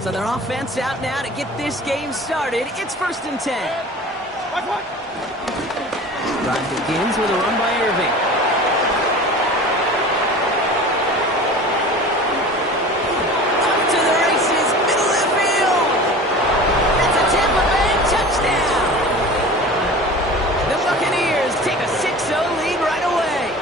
So their offense out now to get this game started. It's 1st and 10. Drive begins with a run by Irving. Off to the races, middle of the field. That's a Tampa Bay touchdown. The Buccaneers take a 6-0 lead right away.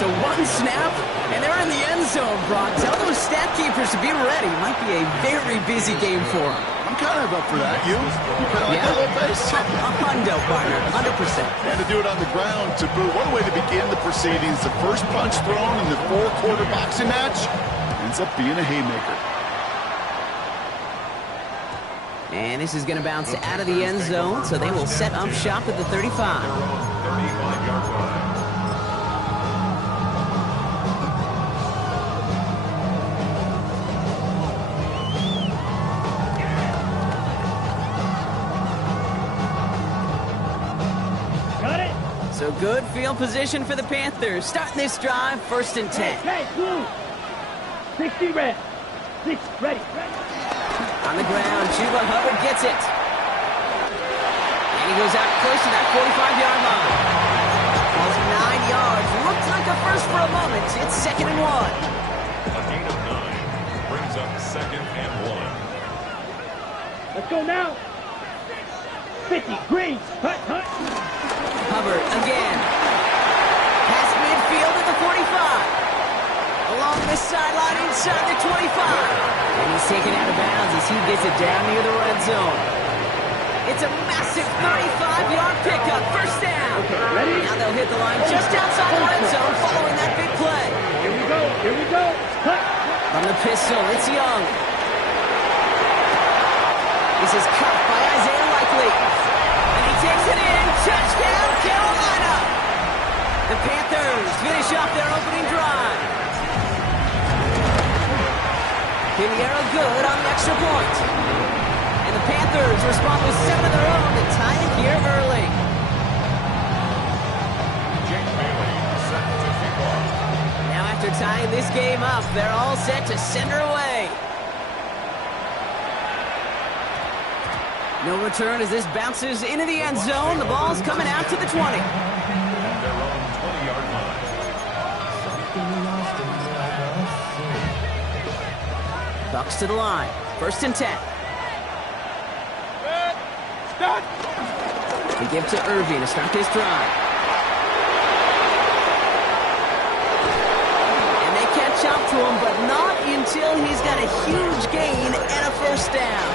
So one snap, and they're in the end zone, Brock. Tell those stat keepers to be ready. Might be a very busy game for them. I'm kind of up for that. You kind of like that little pace? A hundo, partner, 100%. And to do it on the ground, to boot. What a way to begin the proceedings. The first punch thrown in the 4-quarter boxing match ends up being a haymaker. And this is going to bounce out of the end zone, so they will set up shop at the 35. 35-yard line. So good field position for the Panthers. Starting this drive, 1st and 10. Hey, blue. 60 red. 6 ready. On the ground, Chuba Hubbard gets it. And he goes out close to that 45-yard line. Falls 9 yards. Looks like a first for a moment. It's 2nd and 1. A gain of 9 brings up 2nd and 1. Let's go now. 50, green, hut. Hubbard again. Past midfield at the 45. Along this sideline inside the 25. And he's taken out of bounds as he gets it down near the red zone. It's a massive 35-yard pickup. 1st down. Ready? Now they'll hit the line just outside the red zone following that big play. Here we go. Cut. From the pistol, it's Young. This is cut by Isaiah Likely. And he takes it in. Touchdown, Carolina! The Panthers finish off their opening drive. Pinheiro good on the extra point. And the Panthers respond with 7 of their own to tie it here early. Jake Bailey set to kick off. Now after tying this game up, they're all set to send her away. No return as this bounces into the end zone. The ball's coming out to the 20. On their own 20-yard line. Bucks to the line. 1st and 10. They give to Irving to start this drive. And they catch up to him, but not until he's got a huge gain and a 1st down.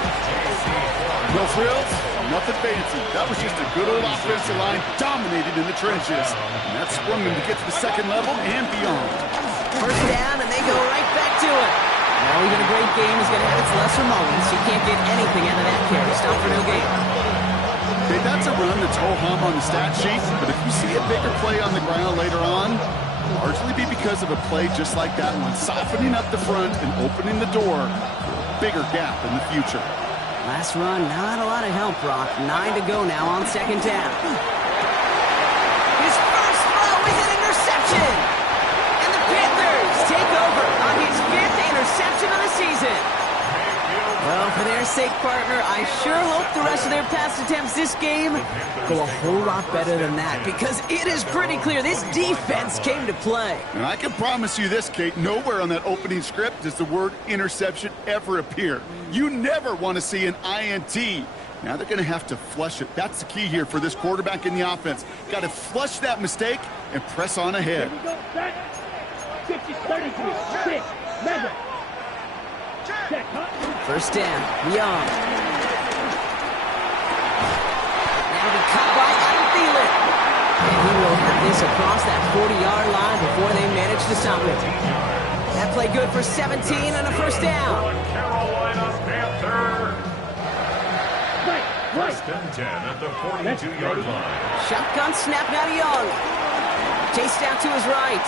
No frills, nothing fancy. That was just a good old offensive line dominated in the trenches. And that sprung them to get to the 2nd level and beyond. 1st down, and they go right back to it. Now even a great game is going to have its lesser moments. You can't get anything out of that carry. Stop for no gain. Hey, that's a run that's ho-hum on the stat sheet, but if you see a bigger play on the ground later on, it'll largely be because of a play just like that one, softening up the front and opening the door for a bigger gap in the future. Last run, not a lot of help, Brock. 9 to go now on 2nd down. His first throw is an interception. And the Panthers take over on his 5th interception of the season. Well, for their sake, partner, I sure hope the rest of their pass attempts this game go a whole lot better than that, because it is pretty clear this defense came to play. And I can promise you this, Kate, nowhere on that opening script does the word interception ever appear. You never want to see an INT. Now they're going to have to flush it. That's the key here for this quarterback in the offense. Got to flush that mistake and press on ahead. Here we go, set. 50, 33, 6, Madden. Check, huh? 1st down, Young. Now be caught by Adam Thielen. And he will have this across that 40-yard line before they manage to stop it. That play good for 17 and a 1st down. Carolina Panthers. Right. 1st and 10 at the 42-yard line. Shotgun snap now to Young. Chased out to his right.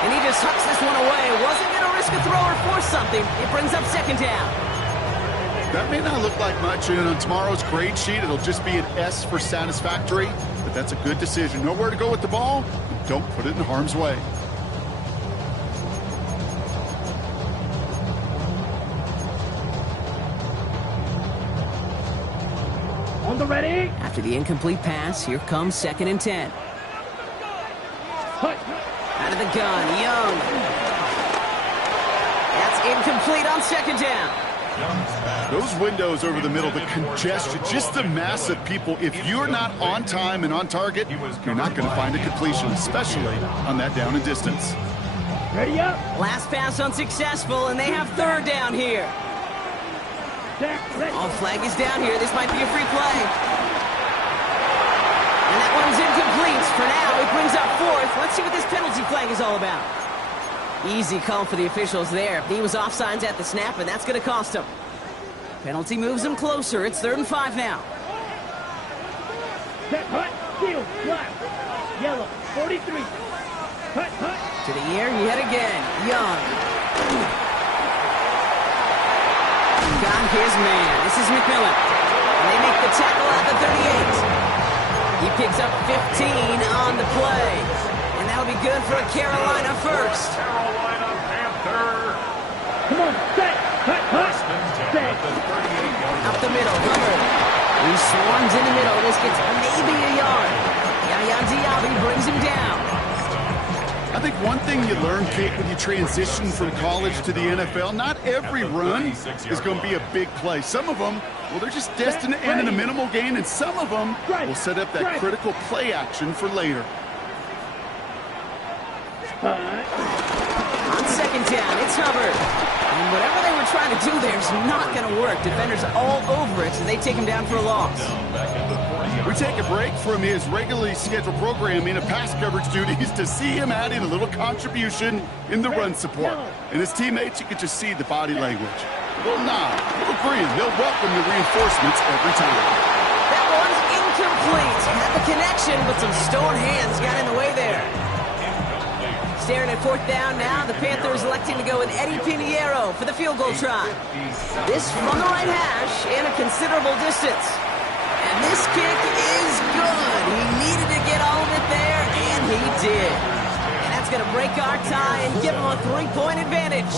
And he just hucks this one away. Wasn't going to risk a throw or force something. It brings up 2nd down. That may not look like much, and on tomorrow's grade sheet, it'll just be an S for satisfactory, but that's a good decision. Know where to go with the ball, and don't put it in harm's way. On the ready. After the incomplete pass, here comes 2nd and 10. Hut. Out of the gun, Young. That's incomplete on 2nd down. Those windows over the middle, the congestion, just the mass of people. If you're not on time and on target, you're not going to find a completion, especially on that down and distance. Ready up. Last pass unsuccessful, and they have 3rd down here. Jack, ready. All flag is down here. This might be a free play. And that one's incomplete. For now, it brings up 4th. Let's see what this penalty flag is all about. Easy call for the officials there. He was offsides at the snap, and that's going to cost him. Penalty moves him closer. It's 3rd and 5 now. Set, hut, field, black, yellow, 43. Hut, hut. To the air, yet again. Young. Got his man. This is McMillan. And they make the tackle at the 38. He picks up 15 on the play. And that'll be good for a Carolina first. Carolina Panther. Come on, set, hut, hut. Set. Up the middle, Hubbard. He swarms in the middle. This gets maybe a yard. Yaya Diaby brings him down. I think one thing you learn, Kate, when you transition from college to the NFL, not every run is going to be a big play. Some of them, well, they're just destined to end in a minimal gain, and some of them will set up that critical play action for later. On 2nd down, it's Hubbard. And whatever they were trying to do there is not going to work. Defenders all over it, so they take him down for a loss. We take a break from his regularly scheduled programming of pass coverage duties to see him adding a little contribution in the run support. And his teammates, you can just see the body language. A little nod, a little grin. They'll welcome the reinforcements every time. That one's incomplete. Had the connection, but some stone hands got in the way there. Staring at 4th down now, the Panthers electing to go with Eddie Pinheiro for the field goal try. This from the right hash and a considerable distance. And this kick is good. He needed to get all of it there, and he did. And that's going to break our tie and give him a 3-point advantage.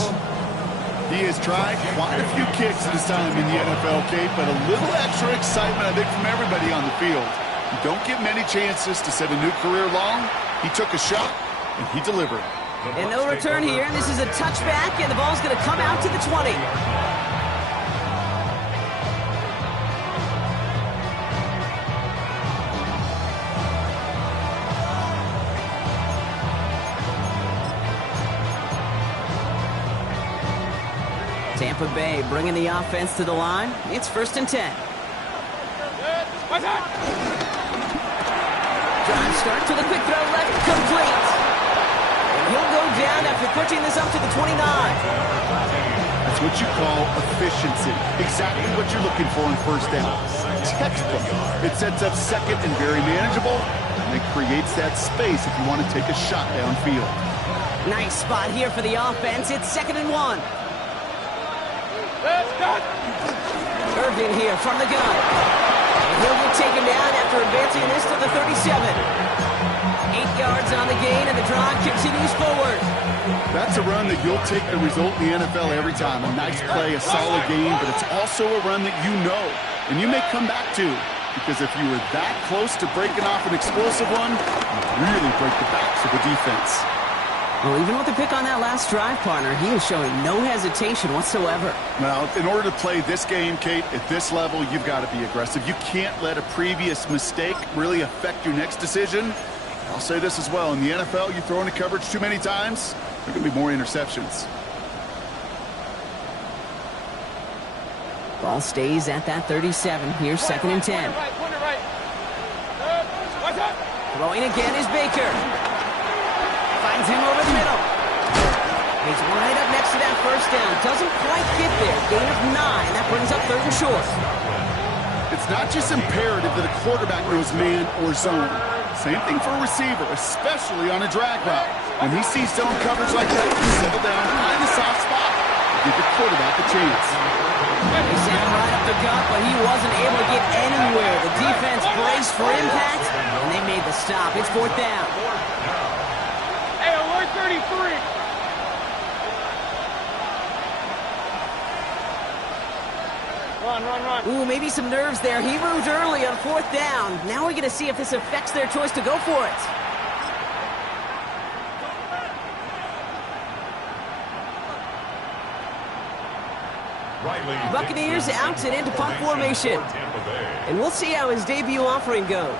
He has tried quite a few kicks this time in the NFL, Kate, but a little extra excitement, I think, from everybody on the field. You don't get many chances to set a new career long. He took a shot, and he delivered. And no return here, and this is a touchback, and the ball's going to come out to the 20. Tampa Bay bringing the offense to the line. It's 1st and 10. Drive start to the quick throw left, complete. And he'll go down after pushing this up to the 29. That's what you call efficiency. Exactly what you're looking for on 1st down. Textbook. It sets up 2nd and very manageable, and it creates that space if you want to take a shot downfield. Nice spot here for the offense. It's 2nd and 1. Irvin here from the gun. And he'll get taken down after advancing this to the 37. 8 yards on the gain, and the drive continues forward. That's a run that you'll take the result in the NFL every time. A nice play, a solid game, but it's also a run that you know, and you may come back to, because if you were that close to breaking off an explosive one, you really break the backs of the defense. Well, even with the pick on that last drive, partner, he was showing no hesitation whatsoever. Well, in order to play this game, Kate, at this level, you've got to be aggressive. You can't let a previous mistake really affect your next decision. I'll say this as well. In the NFL, you throw into coverage too many times, there are going to be more interceptions. Ball stays at that 37. Here's 2nd and 10. Throwing again is Baker. Finds him over the middle. He's right up next to that 1st down. Doesn't quite get there. Gain of 9. That brings up 3rd and short. It's not just imperative that a quarterback knows man or zone. Same thing for a receiver, especially on a drag route. When he sees zone coverage like that, he settle down behind the soft spot. Give the quarterback a chance. He sent him right up the gut, but he wasn't able to get anywhere. The defense braced for impact, and they made the stop. It's 4th down. Hey, 133. Ooh, maybe some nerves there. He moved early on 4th down. Now we're going to see if this affects their choice to go for it. Buccaneers out and into punt formation. And we'll see how his debut offering goes.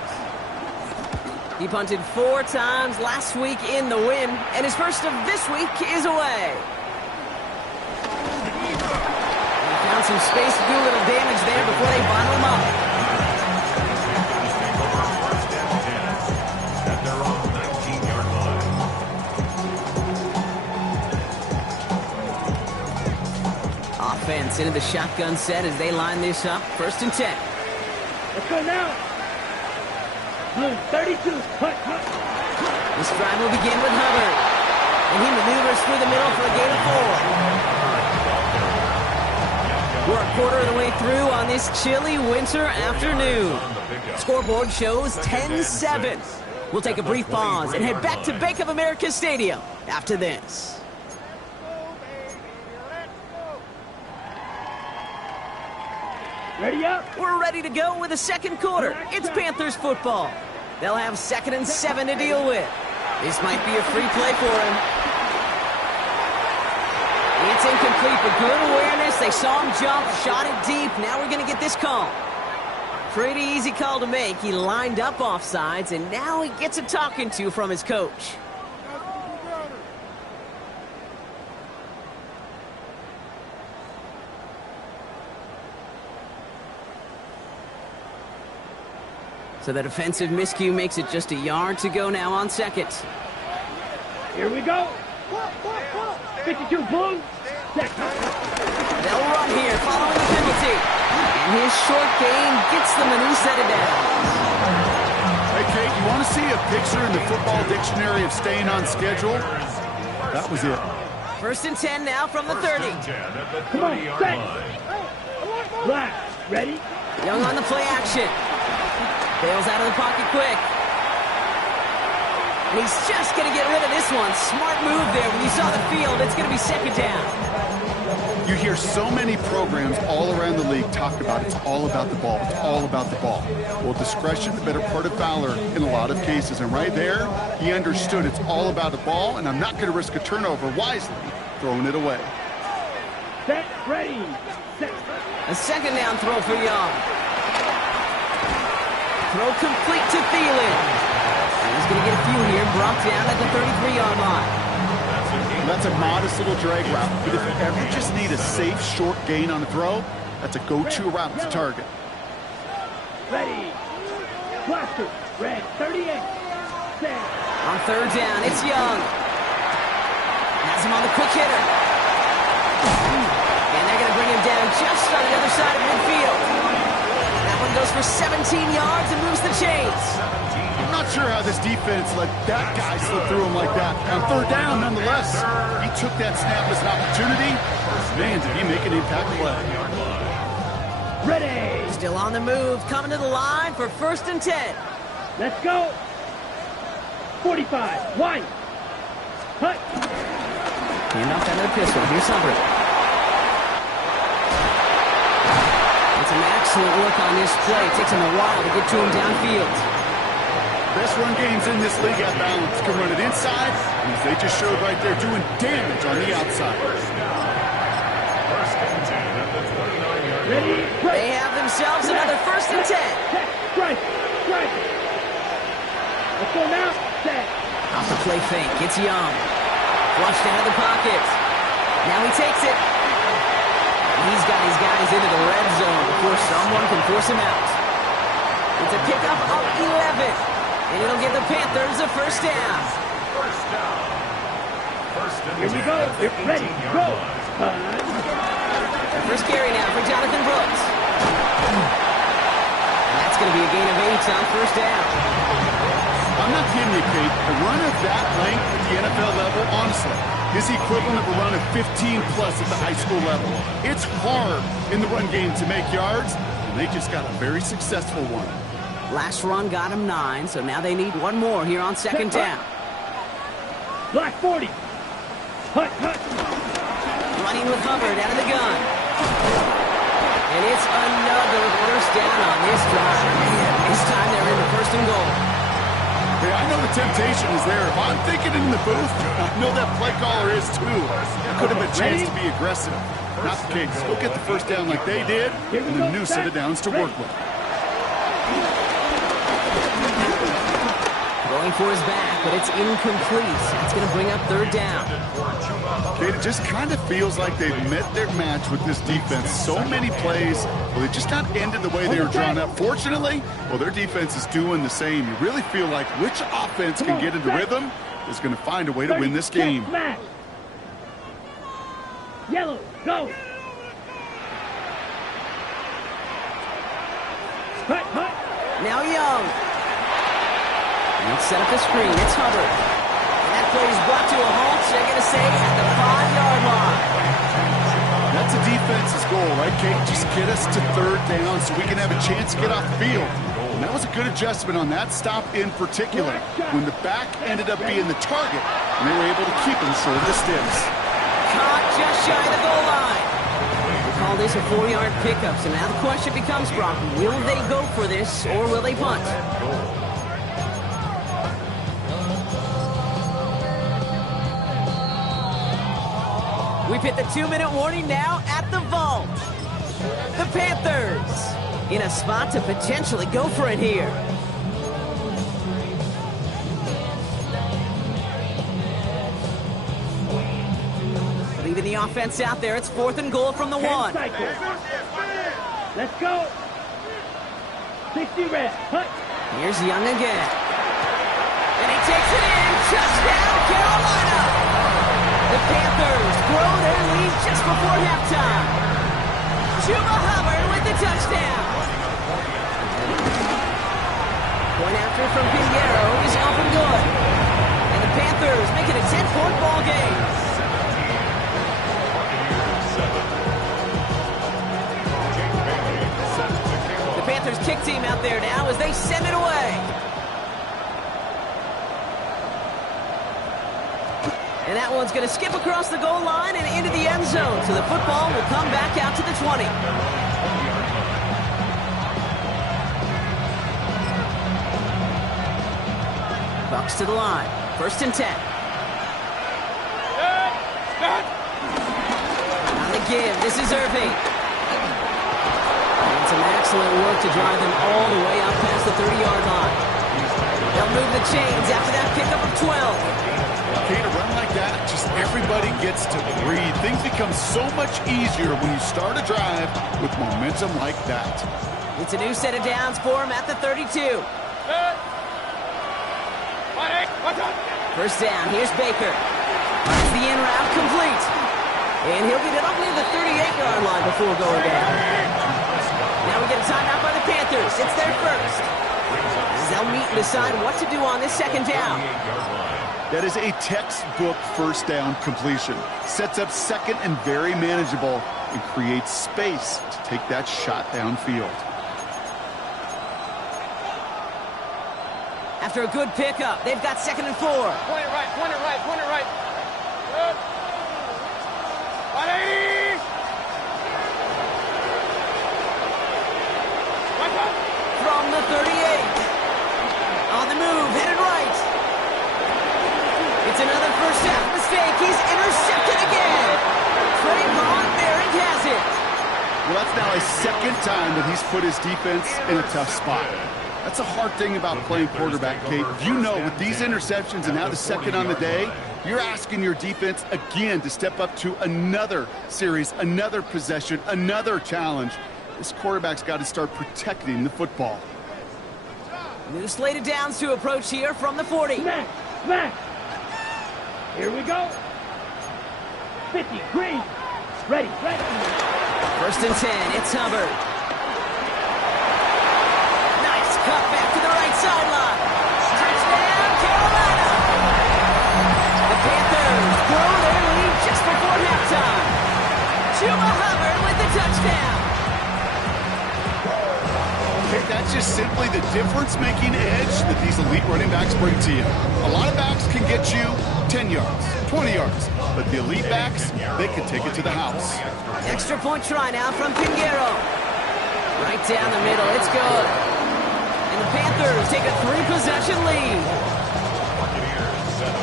He punted 4 times last week in the win, and his first of this week is away. He found some space to do a little damage there before they bottle him up. At their own 19-yard line. Offense into the shotgun set as they line this up. 1st and 10. Let's go now. Blue 32. Hut. This drive will begin with Hubbard. And he maneuvers through the middle for a gain of 4. We're a quarter of the way through on this chilly winter afternoon. Scoreboard shows 10-7. We'll take a brief pause and head back to Bank of America Stadium after this. Ready up. We're ready to go with the second quarter. It's Panthers football. They'll have 2nd and 7 to deal with. This might be a free play for him. It's incomplete, but good awareness. They saw him jump, shot it deep. Now we're going to get this call. Pretty easy call to make. He lined up offsides, and now he gets a talking to from his coach. So the defensive miscue makes it just a yard to go now on 2nd. Here we go. 52 Blue. They'll run here following the penalty. And his short gain gets them a new set of downs. Hey, Kate, you want to see a picture in the football dictionary of staying on schedule? That was it. 1st and 10 now from the 30. Come on, set. Black, ready? Young on the play action. Bails out of the pocket quick. And he's just going to get rid of this one. Smart move there. When you saw the field, it's going to be 2nd down. You hear so many programs all around the league talk about it's all about the ball. It's all about the ball. Well, discretion, the better part of valor in a lot of cases. And right there, he understood it's all about the ball, and I'm not going to risk a turnover wisely, throwing it away. Set, ready. Set. A 2nd down throw for Young. Throw complete to Thielen. He's going to get a few here, brought down at the 33-yard line. That's a modest little drag route, but if you ever just need a safe, short gain on a throw, that's a go-to route to target. Ready. Blaster. Red. 38. Set. On 3rd down, it's Young. Has him on the quick hitter. And they're going to bring him down just on the other side of midfield. That one goes for 17 yards and moves the chains. I'm not sure how this defense let that guy slip through him like that. On 3rd down, nonetheless, he took that snap as an opportunity. Man, did he make an impact play. Ready. Still on the move, coming to the line for 1st and 10. Let's go. 45. One. Hut. Handoff out of the pistol. Here's Hubbard. It's an excellent work on this play. It takes him a while to get to him downfield. Best run games in this league at balance. Can run it inside, and as they just showed right there, doing damage on the outside. Ready. They have themselves another 1st and 10. Set. Strike. Strike. Let's go now. Set. Off the play fake. It's Young. Flushed out of the pocket. Now he takes it. He's got his guys into the red zone before someone can force him out. It's a pickup of 11. And it'll give the Panthers a 1st down. Here we go. Ready. Go. First carry now for Jonathan Brooks. And that's going to be a gain of 8 on 1st down. I'm not kidding you, Kate. A run of that length at the NFL level, honestly, is the equivalent of a run of 15-plus at the high school level. It's hard in the run game to make yards, and they just got a very successful one. Last run got him 9, so now they need one more here on 2nd down. Black 40. Hut. Running with Hubbard out of the gun. And it's another first down on this drive. Man, this time they're in the first and goal. Hey, I know the temptation is there. If I'm thinking in the booth, I know that play caller is too. There could have been a chance to be aggressive. Not the case. Go get the first down like they did, and a new set of downs to work with. Going for his back, but it's incomplete. That's going to bring up third down. Okay, it just kind of feels like they've met their match with this defense. So many plays, well, they just not ended the way they were drawn up. Fortunately, well, their defense is doing the same. You really feel like which offense can get into rhythm is going to find a way to win this game. Yellow, go. Now Young. Let's set up the screen. It's Hubbard. And that play is brought to a halt, so they're going to say at the 5-yard line. That's a defense's goal, right, Kate? Just get us to third down so we can have a chance to get off the field. And that was a good adjustment on that stop in particular, when the back ended up being the target, and they were able to keep him short of the sticks. Caught just shy of the goal line. We call this a 4-yard pickup, so now the question becomes, Brock, will they go for this or will they punt? We've hit the 2-minute warning now at the vault. The Panthers in a spot to potentially go for it here. Leaving the offense out there. It's 4th and goal from the 1. Let's go. 60 red. Hut. Here's Young again. And he takes it in. Touchdown, Carolina. The Panthers grow their lead just before halftime. Chuba Hubbard with the touchdown. Point after from Pinheiro is up and good. And the Panthers make it a 10-point ball game. The Panthers kick team out there now as they send it away. And that one's going to skip across the goal line and into the end zone. So the football will come back out to the 20. Bucks to the line. 1st and 10. On the give. This is Irving. And some excellent work to drive them all the way up past the 30-yard line. They'll move the chains after that pickup of 12. Okay, to run like that, just everybody gets to breathe. Things become so much easier when you start a drive with momentum like that. It's a new set of downs for him at the 32. First down, here's Baker. Finds the in route complete. And he'll get it up near the 38-yard line before going down. Now we get a timeout by the Panthers. It's their first. They'll meet and decide what to do on this second down. That is a textbook first down completion. Sets up second and very manageable and creates space to take that shot downfield. After a good pickup, they've got 2nd and 4. Point it right, point it right, point it right. Good. 180! From the 38. On the move, headed right. It's another first half mistake. He's intercepted again. Trayvon Merrick has it. Well, that's now a second time that he's put his defense in a tough spot. That's a hard thing about playing quarterback, Kate. You know, with these interceptions and now the second on the day, you're asking your defense again to step up to another series, another possession, another challenge. This quarterback's got to start protecting the football. New slate of downs to approach here from the 40. Smack, smack. Here we go. 50, green. Ready, ready. 1st and 10, it's Hubbard. Nice cut back to the right sideline. Touchdown, Carolina. The Panthers grow their lead just before halftime. Chuba Hubbard with the touchdown. Okay, that's just simply the difference-making edge that these elite running backs bring to you. A lot of backs can get you 10 yards, 20 yards, but the elite backs, they can take it to the house. Extra point try now from Pinheiro. Right down the middle. It's good. And the Panthers take a 3-possession lead. Buccaneers 7.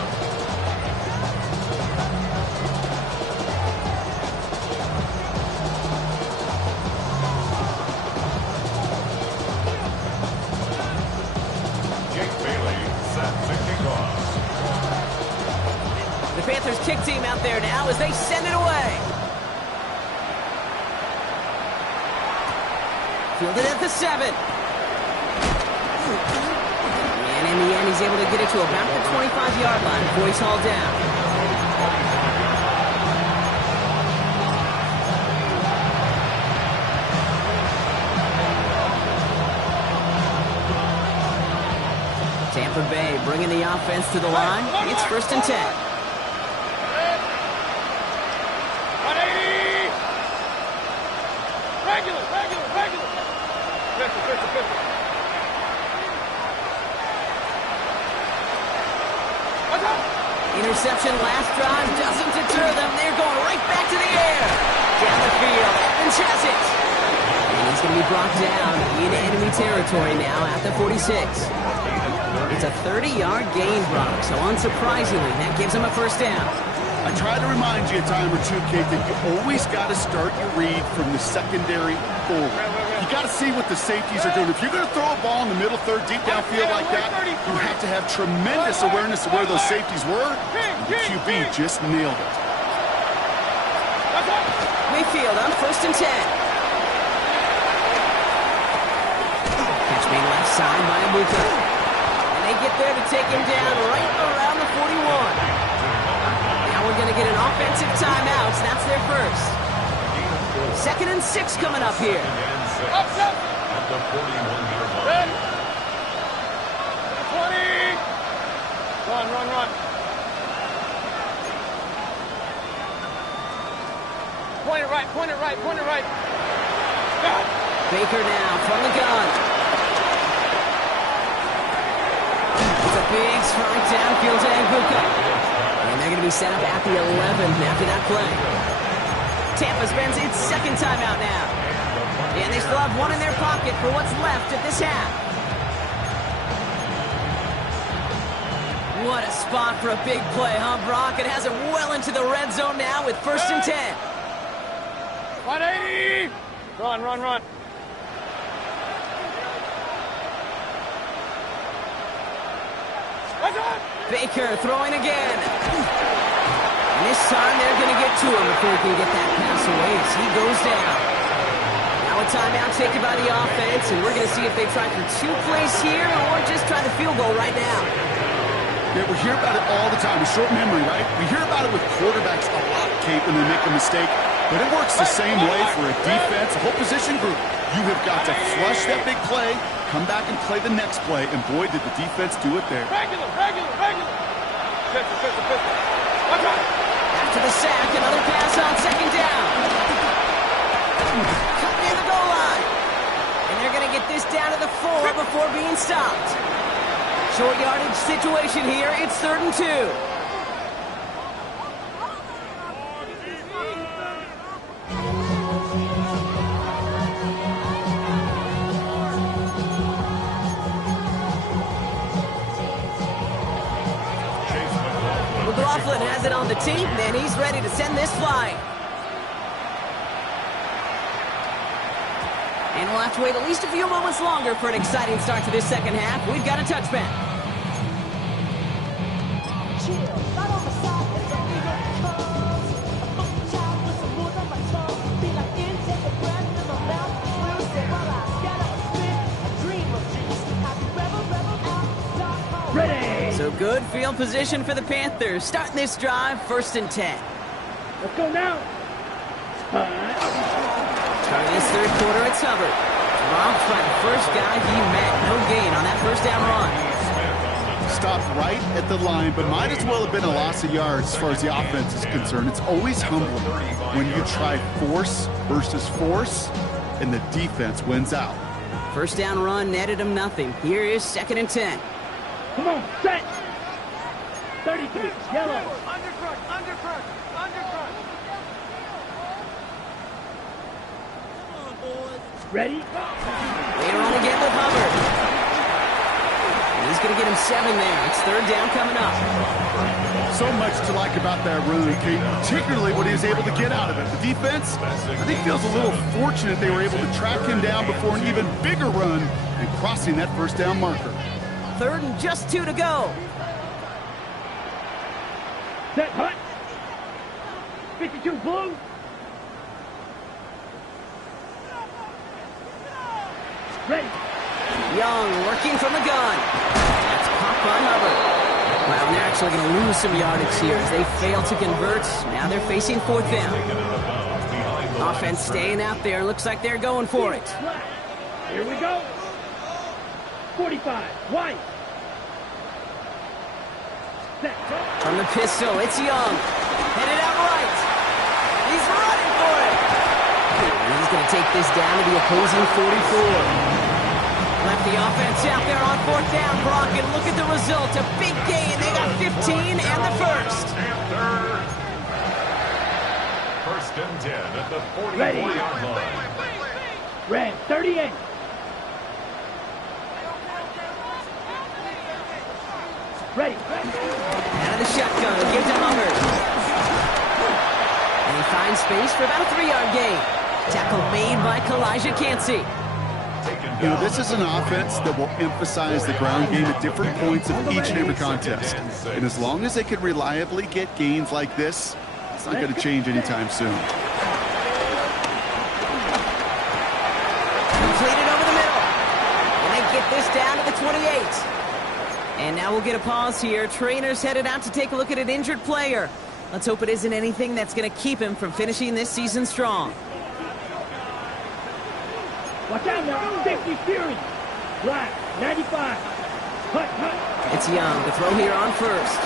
The Panthers kick team out there now as they send it away. Fielded at the 7. And in the end, he's able to get it to about the 25-yard line before he's hauled down. Tampa Bay bringing the offense to the line. It's 1st and 10. 180! Regular. 50. What's up? Interception last drive doesn't deter them. They're going right back to the air. Down the field. Evans has it. And he's going to be brought down in enemy territory now at the 46. It's a 30-yard gain, Brock, so unsurprisingly, that gives him a 1st down. I try to remind you a time or two, Kate, that you always got to start your read from the secondary forward. You got to see what the safeties are doing. If you're going to throw a ball in the middle third, deep downfield like that, you have to have tremendous awareness of where those safeties were. And the QB just nailed it. Mayfield on 1st and 10. Catch made left side by Abuka. And they get there to take him down right around the 41. Now we're going to get an offensive timeout, so that's their first. 2nd and 6 coming up here. Up. At the 41-yard line. 20! Run. Point it right. Baker now from the gun. It's a big strike downfield to Abuka. And they're going to be set up at the 11 after that play. Tampa spends its 2nd timeout now. And they still have one in their pocket for what's left of this half. What a spot for a big play, huh, Brock? It has it well into the red zone now with 1st and 10. 180! Run. Baker throwing again. And this time they're going to get to him before he can get that pass away as he goes down. Now a timeout taken by the offense, and we're going to see if they try for 2 plays here or just try the field goal right now. Yeah, we hear about it all the time. A short memory, right? We hear about it with quarterbacks a lot, Kate, when they make a mistake. But it works the same way for a defense, a whole position group. You have got to flush that big play, come back and play the next play, and boy, did the defense do it there. Regular. 50. Watch out! After the sack, another pass on 2nd down. Cut near the goal line. And they're going to get this down to the 4 before being stopped. Short yardage situation here. It's 3rd and 2. McLaughlin has it on the team, and he's ready to send this flying. And we'll have to wait at least a few moments longer for an exciting start to this 2nd half. We've got a touchback. So good field position for the Panthers. Starting this drive, 1st and 10. Let's go now. Starting this 3rd quarter, it's Hubbard. Robbed by the first guy he met. No gain on that 1st down run. Stopped right at the line, but might as well have been a loss of yards as far as the offense is concerned. It's always humbling when you try force versus force, and the defense wins out. 1st down run netted him nothing. Here is 2nd and 10. Come on, set. 33, yellow. Underfront. Come on, boys. Ready? Later on again with Hubbard. And he's going to get him 7 there. It's third down coming up. So much to like about that run, Kate, particularly what he was able to get out of it. The defense, I think, feels a little fortunate they were able to track him down before an even bigger run and crossing that first down marker. Third and just 2 to go. Set, hut. 52 blue. Ready. Young working from the gun. That's caught by Hubbard. Wow, and they're actually going to lose some yardage here as they fail to convert. Now they're facing fourth down. Offense staying out there. Looks like they're going for it. Here we go. 45. White. Set. From the pistol, it's Young. Headed out right. He's running for it. And he's going to take this down to the opposing 44. Left the offense out there on fourth down, Brock, and look at the result. A big gain. They got 15 and the first. First and 10 at the 44-yard line. Red, 38. Ready. Out of the shotgun, give to Hubbard. And he finds space for about a 3-yard gain. Tackle made by Kalijah Cansey. You know, this is an offense that will emphasize the ground game at different points of each and every contest. And as long as they can reliably get gains like this, it's not going to change anytime soon. Completed over the middle. And they get this down to the 28. And now we'll get a pause here. Trainer's headed out to take a look at an injured player. Let's hope it isn't anything that's going to keep him from finishing this season strong. Watch out now. Safety Fury. Black, 95. Hut, hut. It's Young to throw here on first.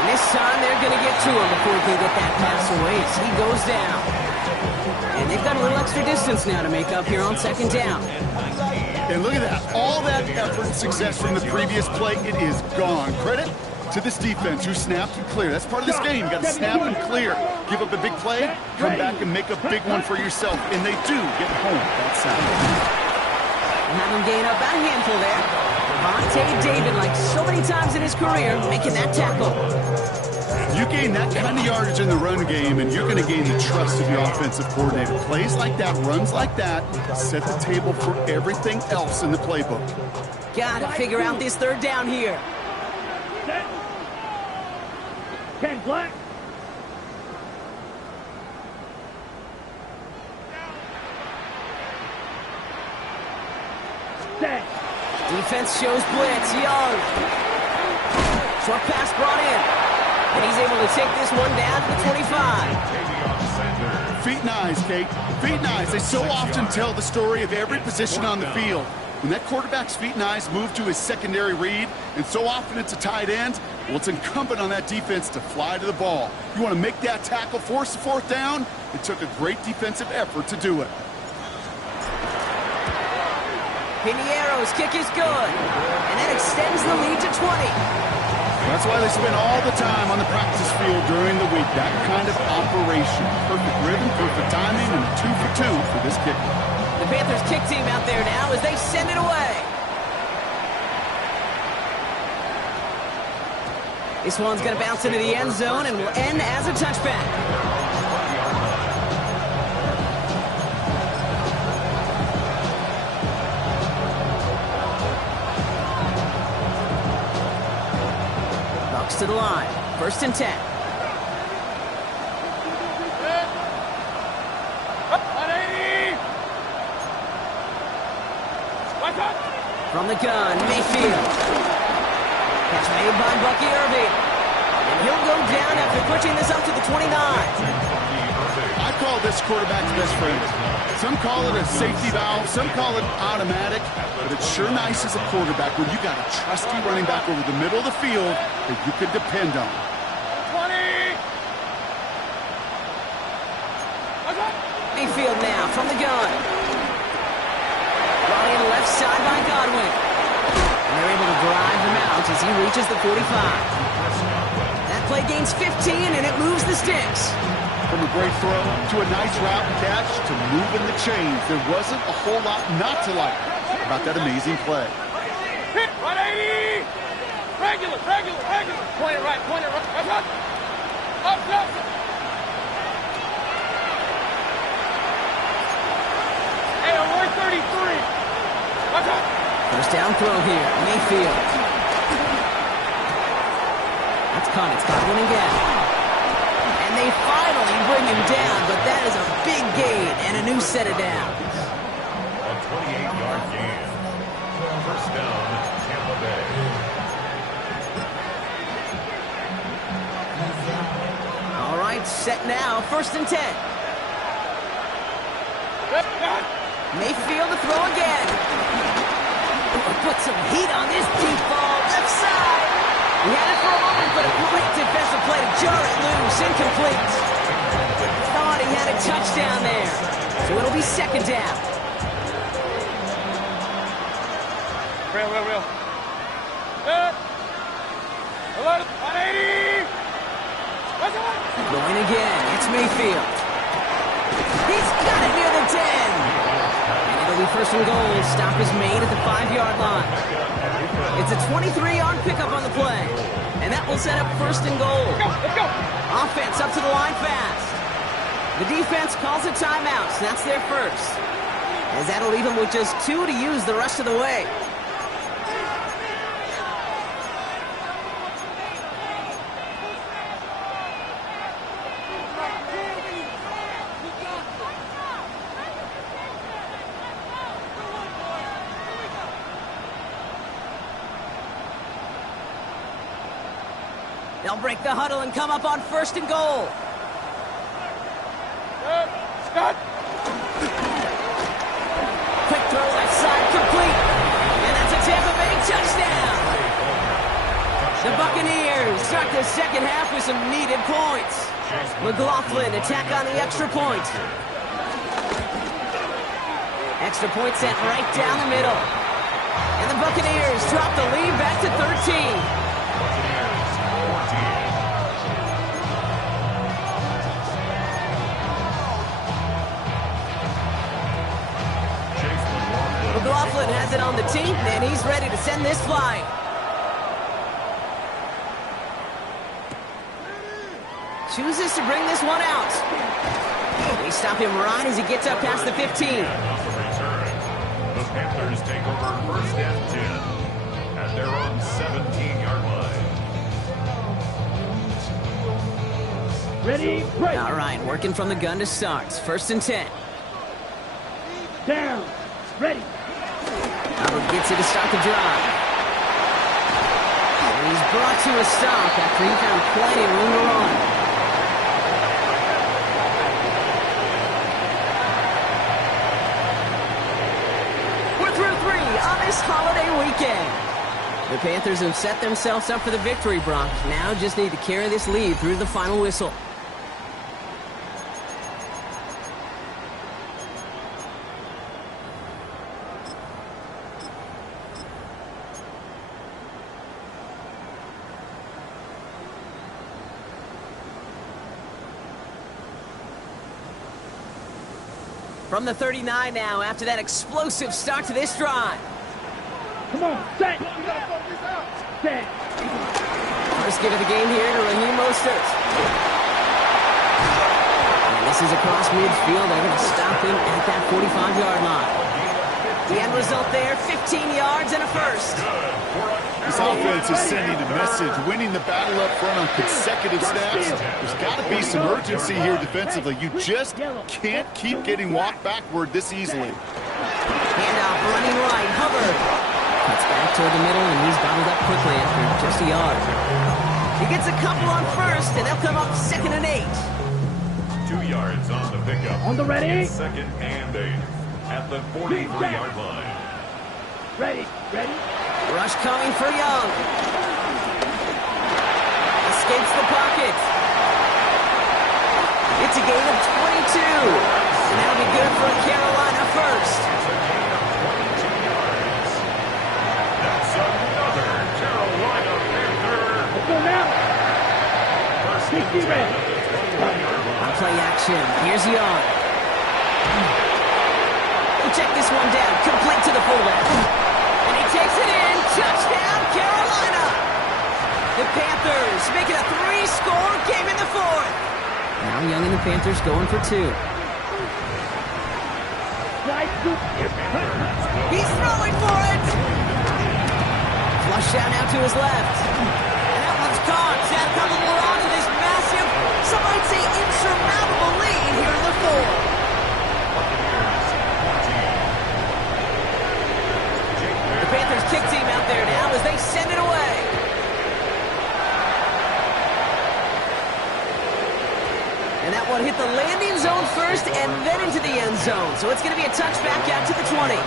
And this time they're going to get to him before he can get that pass away as he goes down. And they've got a little extra distance now to make up here on second down. And look at that. All that effort and success from the previous play, it is gone. Credit to this defense who snapped and cleared. That's part of this game. You got to snap and clear. Give up a big play, come back and make a big one for yourself. And they do get home that Saturday. Have him gain up about a handful there. Vontae David, like so many times in his career, making that tackle. You gain that kind of yardage in the run game, and you're going to gain the trust of the offensive coordinator. Plays like that, runs like that, set the table for everything else in the playbook. Got to figure out this third down here. Set. 10 black. Set. Defense shows blitz. Young. Short pass brought in. And he's able to take this one down to the 25. Feet and eyes, Kate. Feet and eyes. They so often tell the story of every position on the field. When that quarterback's feet and eyes move to his secondary read, and so often it's a tight end, well, it's incumbent on that defense to fly to the ball. You want to make that tackle, force the fourth down? It took a great defensive effort to do it. Pinheiro's kick is good. And that extends the lead to 20. That's why they spend all the time on the practice field during the week. That kind of operation. Perfect rhythm, perfect timing, and a 2 for 2 for this kick. The Panthers kick team out there now as they send it away. This one's going to bounce into the end zone and will end as a touchback. Bucks to the line. First and 10. From the gun, Mayfield. Catch made by Bucky Irving. And he'll go down after pushing this up to the 29. I call this quarterback's best friend. Some call it a safety valve, some call it automatic, but it's sure nice as a quarterback when you got a trusty running back over the middle of the field that you can depend on. 20! Mayfield now from the gun. Brought in left side by Godwin. And they're able to drive him out as he reaches the 45. That play gains 15, and it moves the sticks. From a great throw to a nice route and catch to moving the chains. There wasn't a whole lot not to like about that amazing play. Hit, 180! Regular. Point it right. Up. Hey, on 133. Watch out. First down throw here, Mayfield. That's caught. It's got one again. And they finally bring him down, but that is a big gain and a new set of downs. A 28-yard gain. First down, Tampa Bay. All right, set now. 1st and 10. Mayfield to throw again. Put some heat on this deep ball. Left side. He had it for a moment, but a great defensive play to jar it loose. Incomplete. Thought he had a touchdown there. So it'll be 2nd down. Real. Good. 180. Watch out. Going again. It's Mayfield. He's got it near the 10. And it'll be 1st and goal. Stop is made at the 5-yard line. It's a 23-yard pickup on the play. And that will set up 1st and goal. Let's go. Offense up to the line fast. The defense calls a timeout, so that's their first. As that'll leave them with just 2 to use the rest of the way. They'll break the huddle and come up on 1st and goal. Good. Scott. Quick throw left side, complete. And that's a Tampa Bay touchdown. The Buccaneers start the 2nd half with some needed points. McLaughlin attack on the extra point. Extra point sent right down the middle. And the Buccaneers drop the lead back to 13. McLaughlin has it on the team, and he's ready to send this flying. Chooses to bring this one out. They stop him right as he gets up past the 15. Off the return, the Panthers take over 1st and 10 at their own 17-yard line. Ready, break. All right, working from the gun to start. 1st and 10. Down. Ready. Hubbard gets it to start the drive. And he's brought to a stop after he found plenty of room to run. We're through 3 on this holiday weekend. The Panthers have set themselves up for the victory, Brock. Now just need to carry this lead through the final whistle. From the 39 now, after that explosive start to this drive. Come on, set. Set. First give of the game here to Raheem Mostert. And this is across midfield. They're going to stop him at that 45-yard line. The end result there, 15 yards and a first. This offense is sending a message, winning the battle up front on consecutive snaps. There's got to be some urgency here defensively. You just can't keep getting walked backward this easily. Handoff running right, Hubbard. Cuts back toward the middle, and he's bottled up quickly after just a yard. He gets a couple on 1st, and they'll come up 2nd and 8. 2 yards on the pickup. On the ready. 2nd and 8 at the 43-yard line. Ready. Ready. Rush coming for Young. Escapes the pocket. It's a gain of 22. And that'll be good for a Carolina first. It's a gain of 22 yards. That's another Carolina Panther. Let's go now. First and 10 at the 21-yard line. play action. Here's Young. He'll check this one down. Complete to the fullback. And he takes it in. Touchdown, Carolina. The Panthers make it a 3-score game in the fourth. Now Young and the Panthers going for 2. He's throwing for it. Flush out now to his left. And that one's caught. He's had a couple more on to this massive, some might say insurmountable lead here in the fourth. The Panthers kick team out there now as they send it away. And that one hit the landing zone first and then into the end zone. So it's going to be a touchback out to the 20.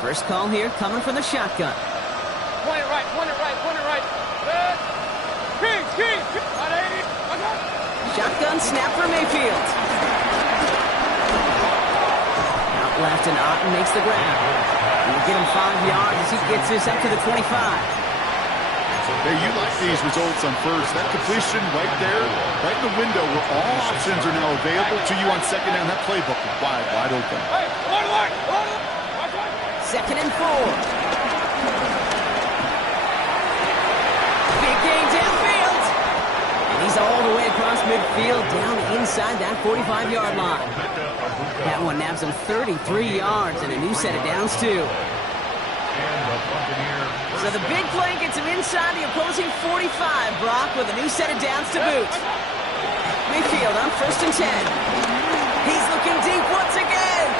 First call here coming from the shotgun. Point it right, point it right, point it right. King. Shotgun snap for Mayfield. Out left and Otten makes the grab. He'll get him 5 yards as he gets this up to the 25. Hey, you like these results on first. That completion right there, right in the window where all options are now available to you on second down. That playbook is wide open. Hey, one line. 2nd and 4. Big gain downfield. And he's all the way across midfield, down inside that 45-yard line. That one nabs him 33 yards and a new set of downs, too. So the big play gets him inside the opposing 45, Brock, with a new set of downs to boot. Mayfield on 1st and 10. He's looking deep once again.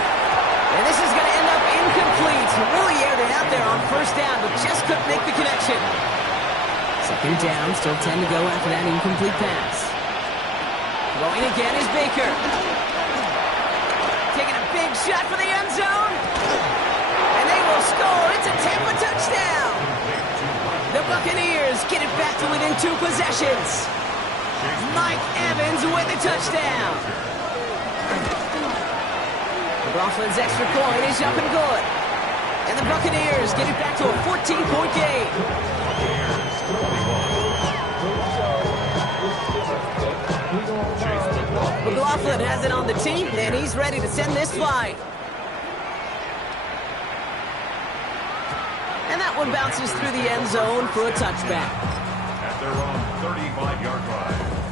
And this is going to end up incomplete. Really aired it out there on 1st down, but just couldn't make the connection. 2nd down, still 10 to go after that incomplete pass. Throwing again is Baker. Taking a big shot for the end zone. And they will score. It's a Tampa touchdown. The Buccaneers get it back to within 2 possessions. Mike Evans with the touchdown. McLaughlin's extra point is up and good. And the Buccaneers get it back to a 14-point game. McLaughlin has it on the team, and he's ready to send this flight. And that one bounces through the end zone for a touchback. At their own 35-yard line.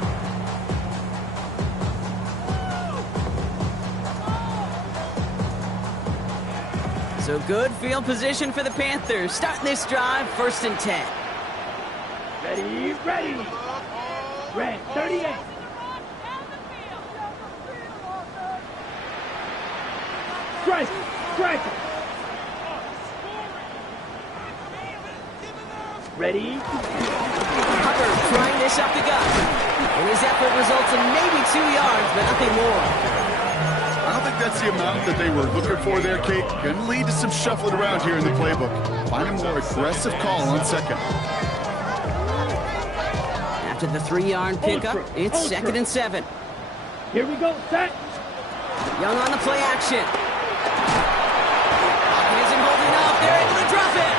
So good field position for the Panthers. Starting this drive, 1st and 10. Ready. Red, 38. Strike. Ready. Hubbard trying this up the gut. And his effort results in maybe 2 yards, but nothing more. I don't think that's the amount that they were looking for there, Kate. Going to lead to some shuffling around here in the playbook. Find a more aggressive call on 2nd. After the 3-yard pickup, it's 2nd and 7. Here we go, set. Young on the play action. Hawkins isn't holding up. They're able to drop it.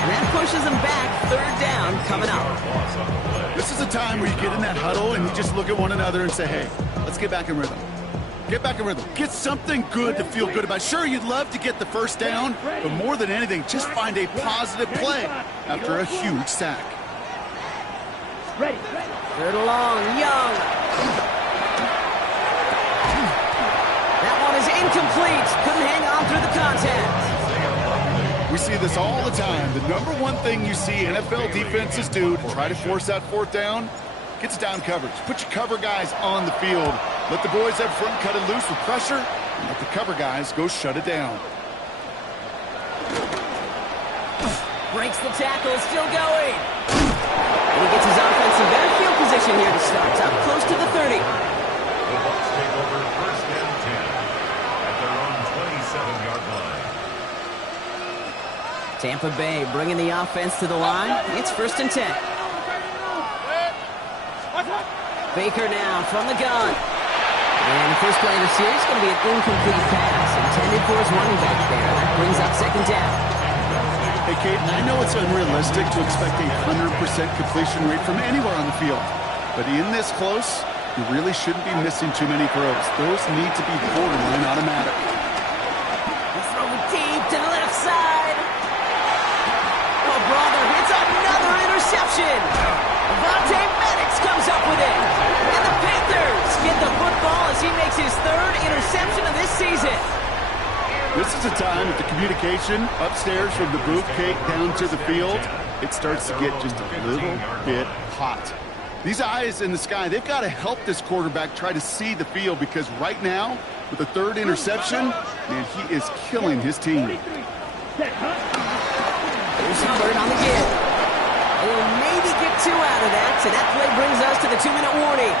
And that pushes them back. 3rd down coming up. This is a time where you get in that huddle and you just look at one another and say, hey, let's get back in rhythm. Get back in rhythm. Get something good to feel good about. Sure, you'd love to get the 1st down, but more than anything, just find a positive play after a huge sack. Ready. 3rd and long, Young. That one is incomplete. Couldn't hang on through the contact. We see this all the time. The number one thing you see NFL defenses do to try to force that 4th down, gets down coverage. Put your cover guys on the field. Let the boys up front cut it loose with pressure, and let the cover guys go shut it down. Breaks the tackle, still going. And he gets his offense in better field position here to start. Up close to the 30. The Bucs take over 1st and 10 at their own 27-yard line. Tampa Bay bringing the offense to the line. It's 1st and 10. Baker now from the gun. And the first play of the series is going to be an incomplete pass. Intended for his running back there. That brings up second down. Hey, Kate, I know it's unrealistic to expect a 100% completion rate from anywhere on the field. But in this close, you really shouldn't be missing too many throws. Those need to be borderline automatic. Throw deep to the left side. Oh, brother, it's another interception. Madden comes up with it. And the Panthers get the football as he makes his third interception of this season. This is a time that the communication upstairs from the booth, Kate, down to the field, it starts to get just a little bit hot. These eyes in the sky, they've got to help this quarterback try to see the field, because right now, with the third interception, man, he is killing his team. Here's Hubbard on the give. He'll maybe get two out of that, so that play brings us to the 2-minute warning.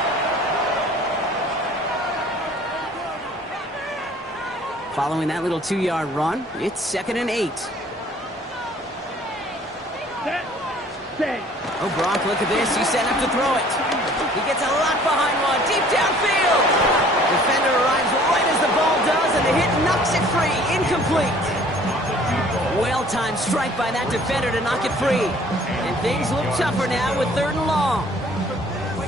Following that little 2-yard run, it's 2nd and 8. Oh, Brock, look at this. He's set up to throw it. He gets a lot behind one, deep downfield. Defender arrives right as the ball does, and the hit knocks it free. Incomplete. Well-timed strike by that defender to knock it free. And things look tougher now with 3rd and long.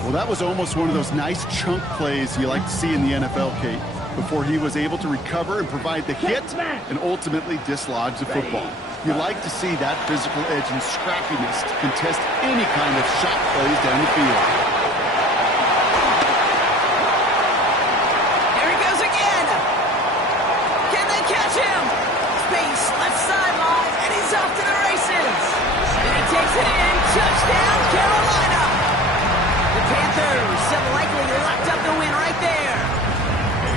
Well, that was almost one of those nice chunk plays you like to see in the NFL, Kate, before he was able to recover and provide the hit and ultimately dislodge the football. You like to see that physical edge and scrappiness to contest any kind of shot plays down the field. Here he goes again. Can they catch him? Space, left sideline, and he's off to the races. And he takes it in. Touchdown, Carolina. The Panthers have likely locked up the win right there.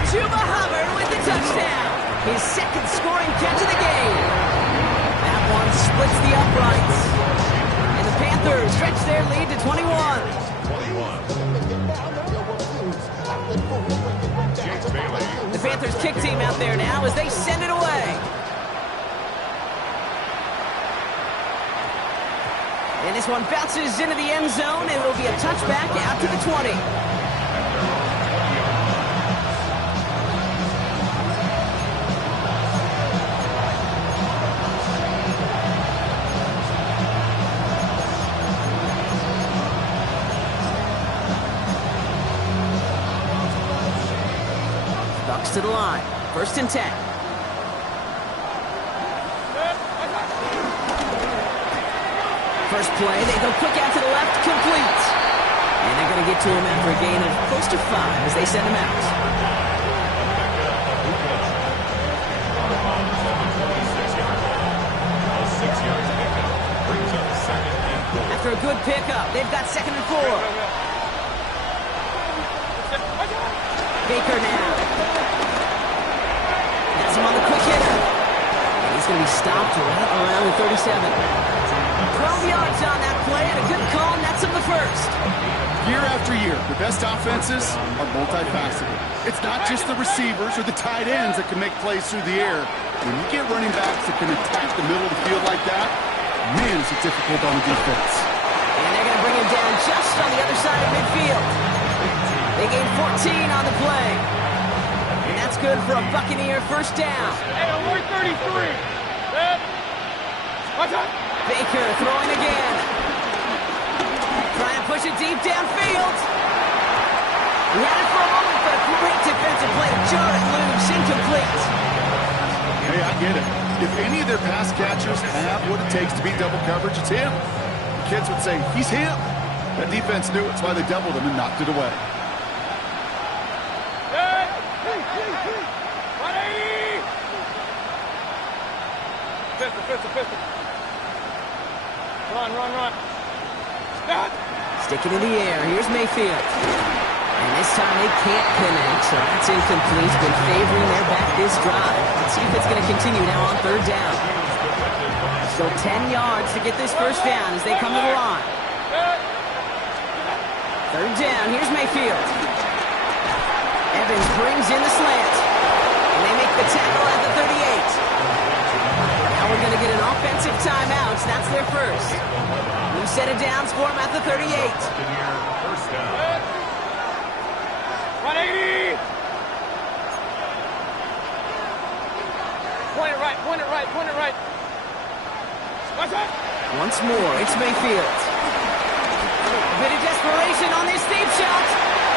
Chuba Hubbard with the touchdown. His second scoring catch of the game. That one splits the uprights. And the Panthers stretch their lead to 21. The Panthers kick team out there now as they send it away. And this one bounces into the end zone. It will be a touchback out to the 20. To the line. 1st and 10. First play, they go quick out to the left, complete. And they're going to get to him after a gain of close to 5 as they send him out. After a good pickup, they've got 2nd and 4. Baker now. Has him on the quick hitter. And he's going to be stopped right around the 37. 12 yards on that play, and a good call, and that's him the first. Year after year, the best offenses are multifaceted. It's not just the receivers or the tight ends that can make plays through the air. When you get running backs that can attack the middle of the field like that, man, is it difficult on the defense. And they're going to bring him down just on the other side of midfield. They gain 14 on the play. And that's good for a Buccaneer first down. Hey, alert 33. Watch out. Baker throwing again. Trying to push it deep downfield. He had it for a moment, but a great defensive play to jar it loose. Incomplete. Hey, I get it. If any of their pass catchers have what it takes to beat double coverage, it's him. The kids would say, he's him. That defense knew it. That's why they doubled him and knocked it away. Pistol. Run. Stick it in the air. Here's Mayfield. And this time they can't connect, so that's incomplete. It's been favoring their back this drive. Let's see if it's going to continue now on 3rd down. So 10 yards to get this first down as they come to the line. 3rd down. Here's Mayfield. Evans brings in the slant. And they make the tackle at the 38. Now we're going to get an offensive timeout. That's their first. New set of downs for them at the 38. First down. 180. right, point it right, point it right. Once more, it's Mayfield. A bit of desperation on this deep shot.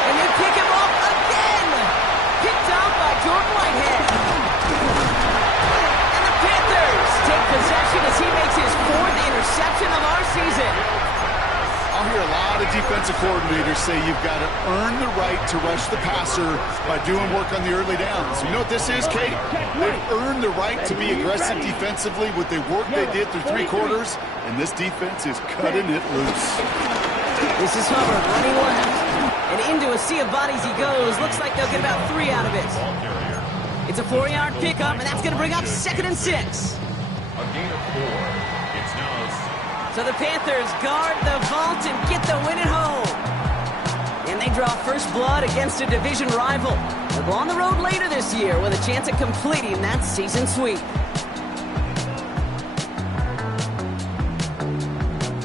And they pick him off again. Picked off by Jordan Whitehead. And the Panthers take possession as he makes his 4th interception of our season. I'll hear a lot of defensive coordinators say you've got to earn the right to rush the passer by doing work on the early downs. You know what this is, Kate? They've earned the right to be aggressive defensively with the work they did through 3 quarters, and this defense is cutting it loose. This is Hubbard running left. And into a sea of bodies he goes. Looks like they'll get about 3 out of it. It's a 4-yard pickup, and that's going to bring up 2nd and 6. A gain of 4. It's now. So the Panthers guard the vault and get the win at home. And they draw first blood against a division rival. They'll go on the road later this year with a chance at completing that season sweep.